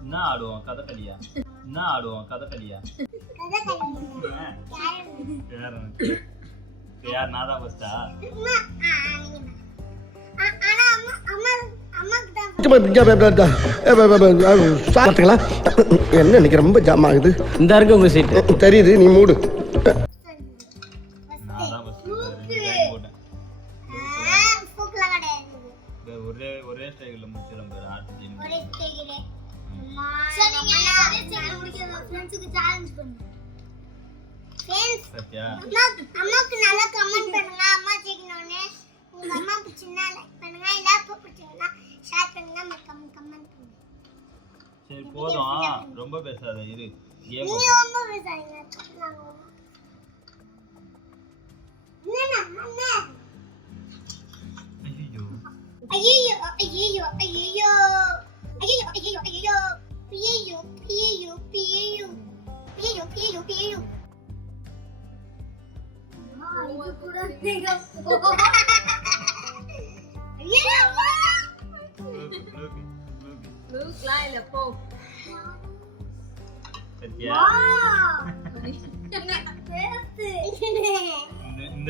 என்ன ஆடுவோம் கதகளியா என்ன ஆடுவோம் கதகளியா யார் நான் தான் ஃபர்ஸ்டா என்ன இன்னைக்கு ரொம்ப ஜாம் ஆகுது இந்த இருக்கு உங்க சீட்டு தெரியுது நீ மூடு ஒரே ஒரே முடிச்சிடும் பேர் அம்மாக்கு நல்லா கமெண்ட் பண்ணுங்க. அம்மா ஜெயிக்கணும்னு. உங்க அம்மாக்கு சின்ன லைக் பண்ணுங்க. எல்லாருக்கும் பிடிச்சதுன்னா ஷேர் பண்ணுங்க. மறக்காம கமெண்ட் பண்ணுங்க. சரி போதும். ரொம்ப பேசாத. இரு. கேம் நீங்க ரொம்ப பேசாதீங்க. ஐயோ ஐயோ ஐயோ ஐயோ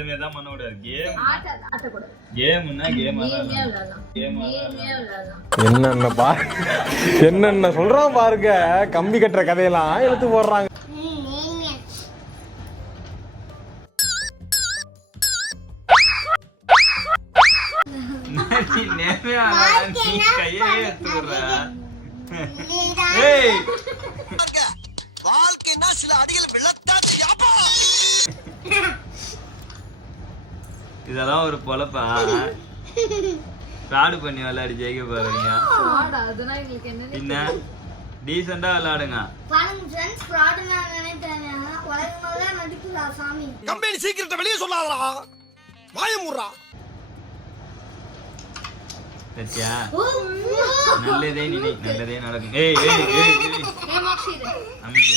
இந்த மாதிரி தான் பண்ண கூடாது கேம் கேம்னா கேம் கேம் என்னென்ன பா என்னென்ன சொல்றான் பாருங்க கம்பி கட்டுற கதையெல்லாம் எடுத்து போடுறாங்க. இதெல்லாம் ஒரு பொழப்பா? ஃப்ராடு பண்ணி விளையாடி ஜெயிக்க போறீங்க. என்ன டீசெண்டா விளையாடுங்க. கம்பெனி சீக்கிரத்தை வெளியே சொல்லாதடா. வாய மூடுறா. சரியா நல்லதே நினை நல்லதே நடக்கும். ஏய் ஏய் ஏய் அமைதி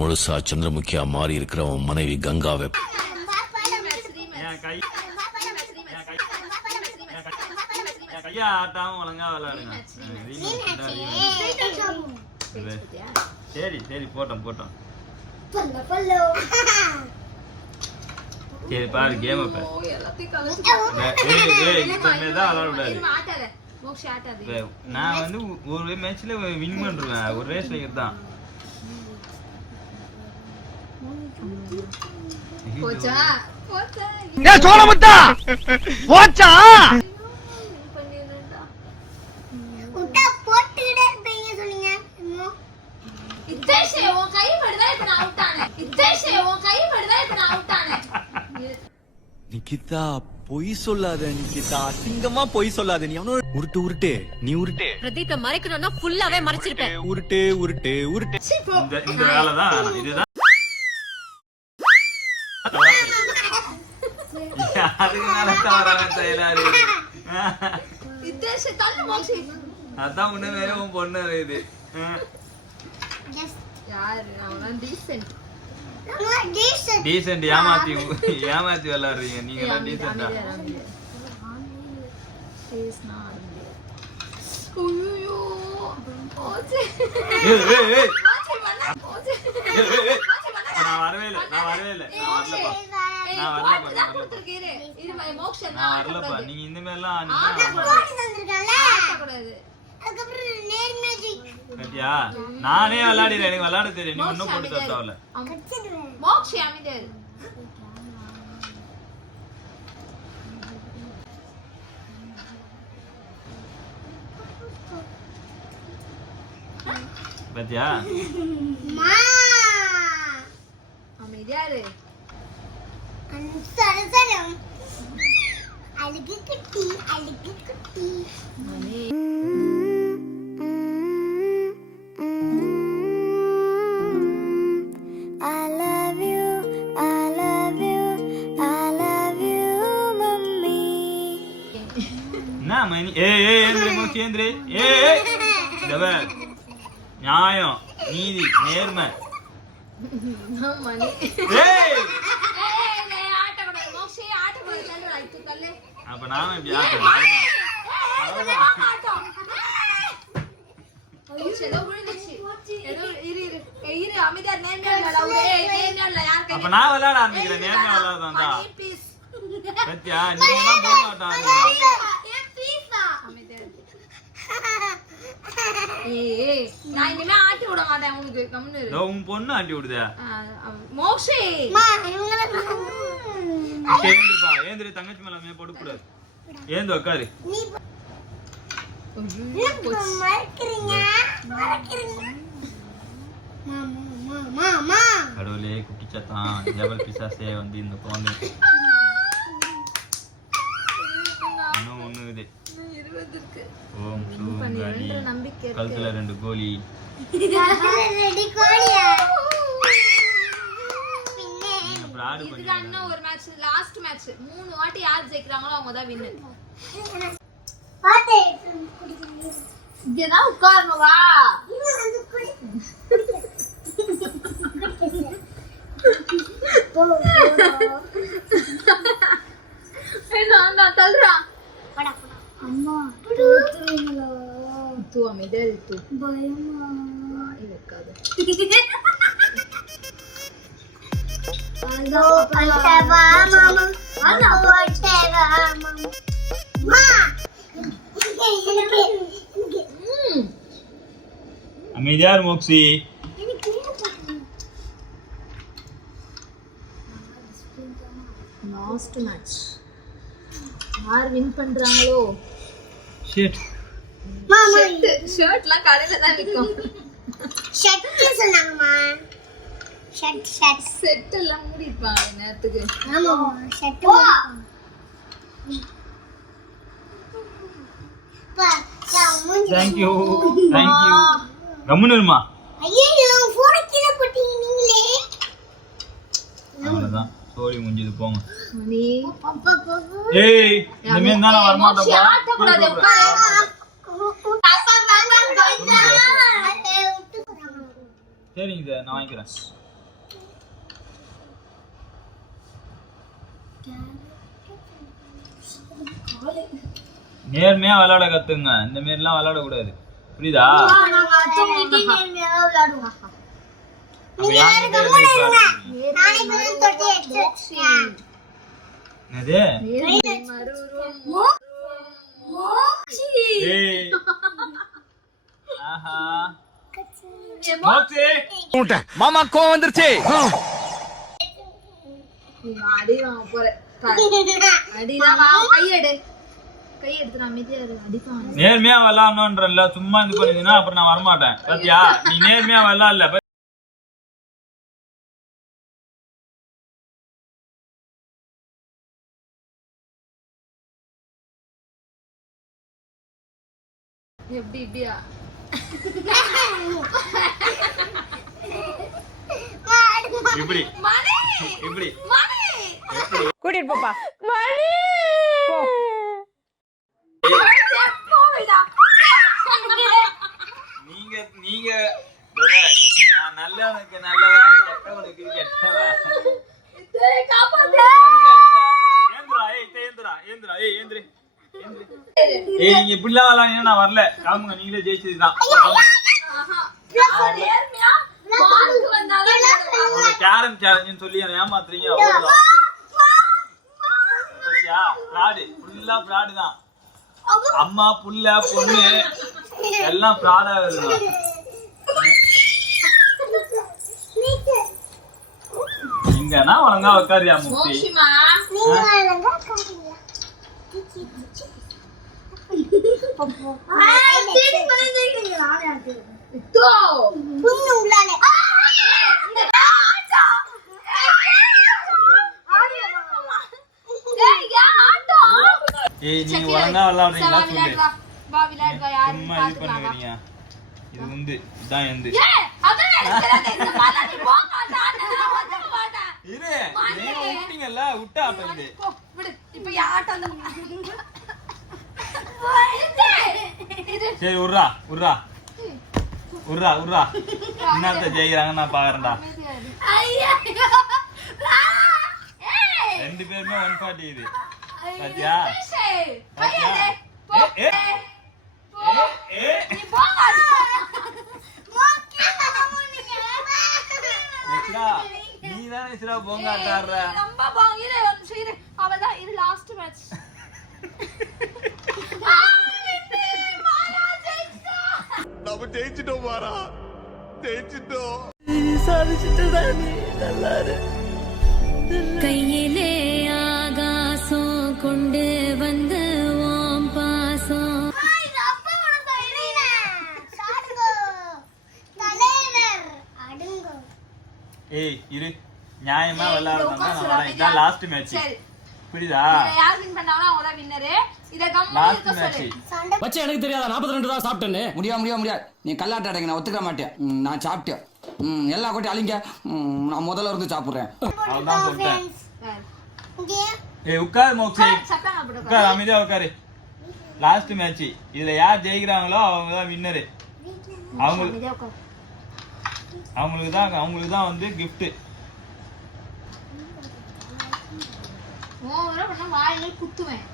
முழுசா சந்திரமுகியா மாறி இருக்கிற அவன் மனைவி கங்காவை. சரி சரி போட்டோம் போட்டோம். சரி பாரு கேம் நான் வந்து ஒரு மேட்ச்ல வின் பண்றேன். ஒரு ரேஸ் தான் படுதா இப்ப நான் அவுட் ஆனேன். நிக்கிதா பொய் சொல்லாத நிக்கிதா. அசிங்கமா பொய் சொல்லாத நீ. அவனோட உருட்டு உருட்டு. நீ உருட்டு. பிரதீப்ப மறைக்கணும்னா ஃபுல்லாவே மறைச்சிருப்பேன். உருட்டு உருட்டு உருட்டு. இந்த இந்த வேலை தான் இதுதான் அதுக்கு மேல தவறான செயலாரு அதான் உண்மையிலே உன் பொண்ணு இது. டீசென்ட் ஏமாத்தி ஏமாத்தி விளையாடுறீங்க. நீங்க தான் டீசென்டா நான் வரவே இல்ல நான் வரவே இல்ல. நான் வரலப்பா. வரலப்பா நான் வரலப்பா. நானே விளையாடில எனக்கு விளையாட தெரியும் நீ ஒண்ணும் போட்டு தரல மோக்ஷம் பத்தியா? You, I love you, I love you, mummy. என்ன மைனி ஏ ஏ ஏந்திரி நியாயம். நீதி. நேர்மை. அப்ப நானும் இப்படி அப்ப நான் விளையாட ஆரம்பிக்கிறேன். நேர்மையா please. சத்யா நீங்க தான் போக மாட்டாங்க அமைதியா இரு. ஏய், நான் இனிமே ஆட்டி விட மாட்டேன் உனக்கு கம்முனு இரு. இதோ உன் பொண்ணு ஆட்டி விடுதே. ஆ, அவ- மோக்ஷி மா இவங்கள ஏந்திருப்பா. ஏந்திரி தங்கச்சி மேல மே படுக்கூடாது ஏந்து உட்காரு நீ மறக்கிறீங்க? மறக்கிறீங்க? மாமா மாமா கடவுளே குட்டி சத்தான் ஜபல் பிசாசே வந்து இந்த குழந்தை இருக்கு ஓம் இருக்கு. கழுத்துல ரெண்டு இதுதான் இன்னும் ஒரு மேட்ச் லாஸ்ட் மேட்ச் மூணு வாட்டி யார் ஜெயிக்கிறாங்களோ அவங்க தான் வின்னு இங்கதான் உட்காரணும் வா நான் தள்ளுறான். அம்மா தூ. அமைதியா இரு, தூ. பயமா. வாய் வைக்காத. அதோ பட்டவா மாமா அதோ பட்டவா மாமா மா எனக்கு ம். அமைதியா இரு மோக்ஸி லாஸ்ட் மேட்ச் யார் வின் பண்றாங்களோ? ஷிட் மாமா ஷர்ட்லாம் கடையில தான் விற்கும் ஷர்ட் சொன்னாங்கம்மா. ஷர்ட் ஷர்ட் செட் எல்லாம் மூடி இருப்பாங்க நேரத்துக்கு. ஆமா shirt thank you thank you கம்முன்னு இருமா ஐயோ போன கீழே போட்டீங்க நீங்களே. அவ்வளவுதான். சோழி முடிஞ்சது போங்க. ஏய் தான் நான் விட்டு போறாங்க சரிங்க சார் நான் வாங்கிக்கிறேன். நேர்மையா விளையாட கத்துங்க. இந்த மாதிரிலாம் விளையாட கூடாது புரியுதா விளையாடுவோம் மாமா கோவம் வந்துருச்சு. அடி போற. கையெடு. நேர்மையா விளையாடணுன்றல சும்மா இது பண்ணிங்கன்னா அப்புறம் நான் வரமாட்டேன். பாத்தியா? நீ நேர்மையா விளையாடல எப்படி இப்படியா? இப்படி. மணி! இப்படி. மணி! கூட்டிட்டு போப்பா. போவிடா நீங்க நீங்க பிரதர், நான் நல்லவனுக்கு நல்லவன் கெட்டவனுக்கு கெட்டவன் டேய் காப்பாத்து ஏந்திரா ஏய் ஏந்திரா ஏந்திரா ஏய் ஏந்திரி ஏந்திரி. ஏய் நீங்க இப்படிலாம் நான் வரல. காமுங்க நீங்களே ஜெயிச்சதுதான். கேரம் சேலஞ்சுன்னு சொல்லி அதை ஏமாத்துறீங்க அவ்வளவுதான். பாத்தியா? ஃப்ராடு ஃபுல்லா ஃப்ராடு தான். அம்மா புள்ள பொண்ணு எல்லாம் ப்ராடா வருது. இங்கன்னா ஒழுங்கா உட்காரியா முக்தி மோஷிமா நீங்க ஒழுங்கா உட்காருங்க. தோ புண்ணு உள்ளால. ஏய் யா ஆட்டோ ஏய் நீ ஒழுங்கா விளையாடுறீங்களா சரி, சொல்லு விளையாடு வா. வா விளையாடு வா யாரு சும்மா இது பண்ணுவீங்க இது வந்து இதான் எந்து ஏய் அதான் எனக்கு தெரியாது. இந்த மாதிரி நீ போக மாட்டான் நான் ஒத்துக்க மாட்டேன் இரு நீங்க விட்டீங்கல்ல விட்டா ஆட்டம் இது விடு இப்ப யா ஆட்டோ அந்த இது சரி உர்றா உர்றா. உர்றா உர்றா. என்னத்த ஜெயிக்கிறாங்க நான் பாக்குறேன்டா. ரெண்டு பேருமே ஒன் ஃபார்ட்டி இது. ஏ நீ தானே இஸ்ரா போங்க ஆட்டாடுற ரொம்ப போங்க. இரு ஒரு நிமிஷம் இரு. அவதான் இது லாஸ்ட் மேட்ச் நம்ம ஜெயிச்சிட்டோம் மாறா. ஜெயிச்சிட்டோம் கையிலே ஆகாசம் கொண்டு வந்த ஓம் பாசம். தலைவர் அடுங்கோ ஏய் இரு. நியாயமா விளையாடுறதா நான் இதான் லாஸ்ட் மேட்ச் சரி. புரியுதா? யார் வின் பண்ணாங்களோ அவங்க தான் வின்னரு இத கம்மி லாஸ்ட் இருக்க மேட்ச் சொல்லு சண்டை வச்சு எனக்கு தெரியாத? நாற்பத்தி ரெண்டு தான் சாப்பிட்டேன்னு முடியாது முடியாது நீ கல்லாட்ட அடைங்க நான் ஒத்துக்க மாட்டேன். நான் சாப்பிட்டேன். ம், எல்லா கொட்டி அழிங்க. நான் முதல்ல இருந்து சாப்பிட்றேன். அவ்வளவுதான் சொல்லிட்டேன். இங்கே. ஏய் உட்கார் மோக்ஷி உட்கார் அமைதியா உட்காரு. லாஸ்ட் மேட்ச் இதுல யார் ஜெயிக்கிறாங்களோ அவங்க தான் வின்னரு அவங்க அவங்களுக்கு தான் அவங்களுக்கு தான் வந்து gift. ஓவரா பண்ணா வாயிலே குத்துவேன்.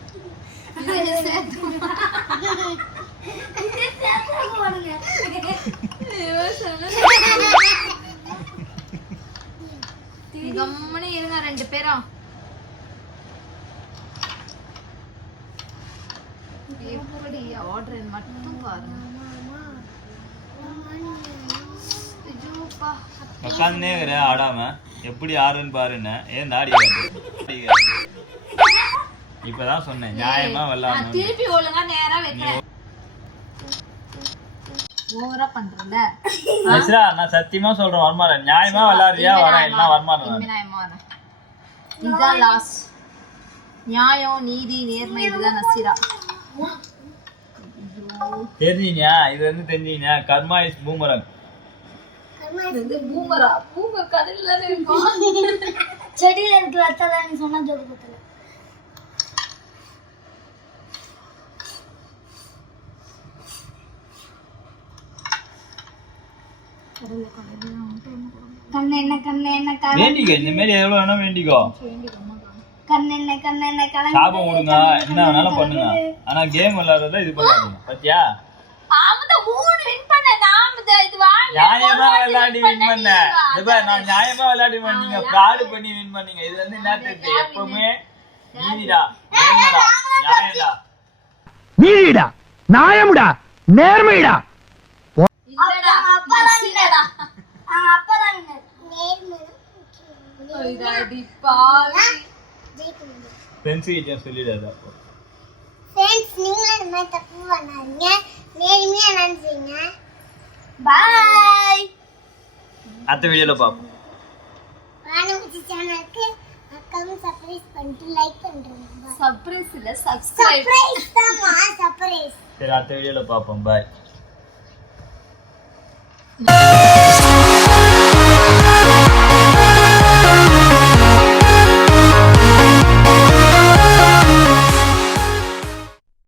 கம்முனு இருங்க ரெண்டு பேரும் எப்படி ஆர்டர் மட்டும் பாருங்க. உட்காந்துனே இருக்கிற ஆடாம. எப்படி ஆடுன்னு பாருன்னு ஏன் தாடி இப்பதான் சொன்னேன் நியாயமா நான் விளையாடணும் திருப்பி ஒழுங்கா நேரா வைக்கிறேன். ஓவரா பண்றல நான் சத்தியமா சொல்றேன் வரமாட்டேன் நியாயமா விளையாடுறியா வரேன் இல்லைன்னா வரமாட்டேன் இதுதான் லாஸ்ட் நியாயம் நீதி நேர்மை இதுதான் நசீரா. தெரிஞ்சீங்க இது வந்து தெரிஞ்சீங்க கர்மா இஸ் பூமரங் இது பூமரா பூமர் கதையில செடியில இருக்கிற சொன்ன ஜோடி பத்தல கண்ணெண்ண கண்ணெண்ண கல வேண்டிக்கோ இந்த மாதிரி எவ்வளவு வேணா வேண்டிக்கோ. கண்ணெண்ண கண்ணெண்ண கல சாபம் விடுங்க. என்ன வேணாலும் பண்ணுங்க. ஆனா கேம் விளையாடுறத இது பண்ணாதீங்க. பாத்தியா? ஆமத மூணு வின் பண்ண நாம இது வாழ் நியாயமா விளையாடி வின் பண்ண இது பாரு, நான் நியாயமா விளையாடி நீங்க fraud பண்ணி வின் பண்ணீங்க. இது வந்து என்ன தெரியுது எப்பவுமே நீதிடா. நேர்மைடா நியாயம்டா. நீடா நியாயமுடா. நேர்மைடா இல்லடா நசீரடா அவங்க அப்பா தான் நேர்மை ஐடாடி பாவி ஃப்ரெண்ட்ஸ் கிட்ட சொல்லிடாது அப்போ. ஃப்ரெண்ட்ஸ் நீங்களும் இந்த மாதிரி தப்பு பண்ணாதீங்க. நேர்மையா நினைச்சீங்க பாய் அடுத்த வீடியோல பார்ப்போம். வானமுச்சி சேனலுக்கு அக்காவும் சர்ப்ரைஸ் பண்ணிட்டு லைக் பண்ணுறேன் சர்ப்ரைஸ் இல்ல சப்ஸ்கிரைப் சர்ப்ரைஸ் தான்மா சர்ப்ரைஸ் சரி அடுத்த வீடியோல பார்ப்போம். பாய்